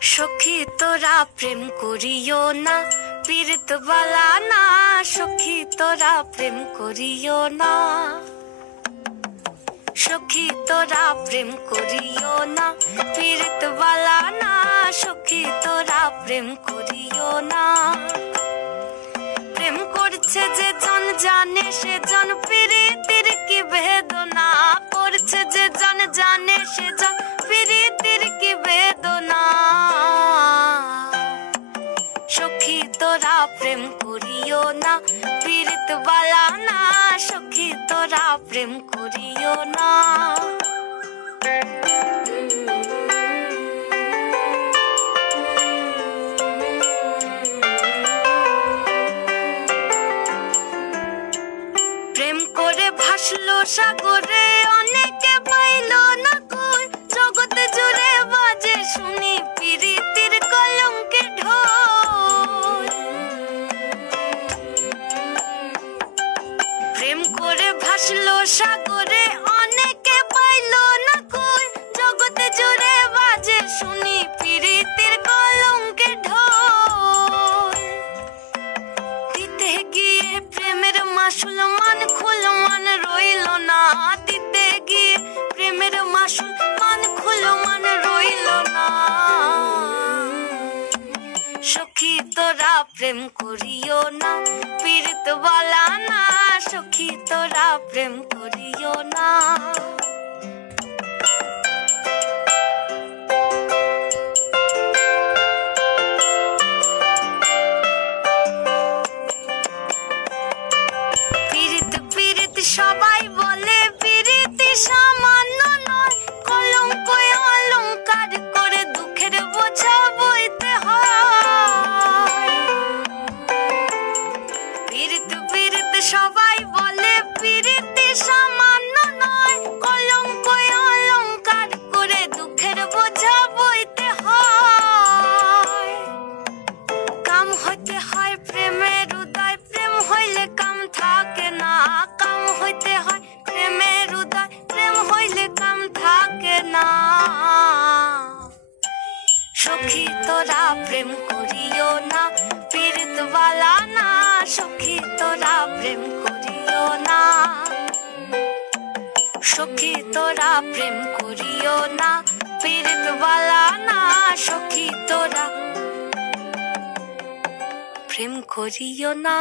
সখী তোরা প্রেম করিও না, পীড়িত বালা না। সখী তোরা প্রেম করিও না, সখী তোরা প্রেম করিও না, পীড়িত বালা না। সখী তোরা প্রেম করিও না। প্রেম করছে যে জন জানে সে জন পীড়িতের কি বেদনা। করছে যে জন জানে সে জন পীড়িতের কি বেদনা। সখী তোরা প্রেম করিও না, পীড়িত বালা না। সখী তোরা প্রেম করিও না। প্রেম করে ভাসলো সাগরে, অনেকে পাইল না কই। জগতে জুড়ে বাজে শুনি পীড়িতের কলঙ্কের ঢোল। প্রেম করে ভাসলো সাগরে, অনেকে পাইল না কই। জগতে জুড়ে বাজে শুনি পীড়িতের কলঙ্কের ঢোল। দিতে গিয়ে প্রেমের মাসুল মান খুল মান রইল না। দিতে গিয়ে প্রেমের মাসুল মান খুল মান রইল না। সখী তোরা প্রেম করিও না, পীড়িত বালা না। সখী তোরা প্রেম করিও না। সবাই বলে পীড়িতি সামান্য নয়। কলঙ্ক অলংকার করে দুঃখের বোঝা বইতে হয়। পীড়িত পীড়িত সবাই বলে পীড়িতি সামান্য নয়। কলঙ্ক অলংকার করে দুঃখের বোঝা বইতে হয়। কাম হইতে হয় প্রেমের উদয়, প্রেম হইলে কাম থাকে না। কাম হইতে হয় প্রেমের উদয়, প্রেম হইলে কাম থাকে না। সখী তোরা প্রেম করিও না, পীড়িত বালা না। সখী তোরা প্রেম করিও না, সখী তোরা প্রেম করিও না, পীড়িত বালা না। সখী তোরা প্রেম করিও না।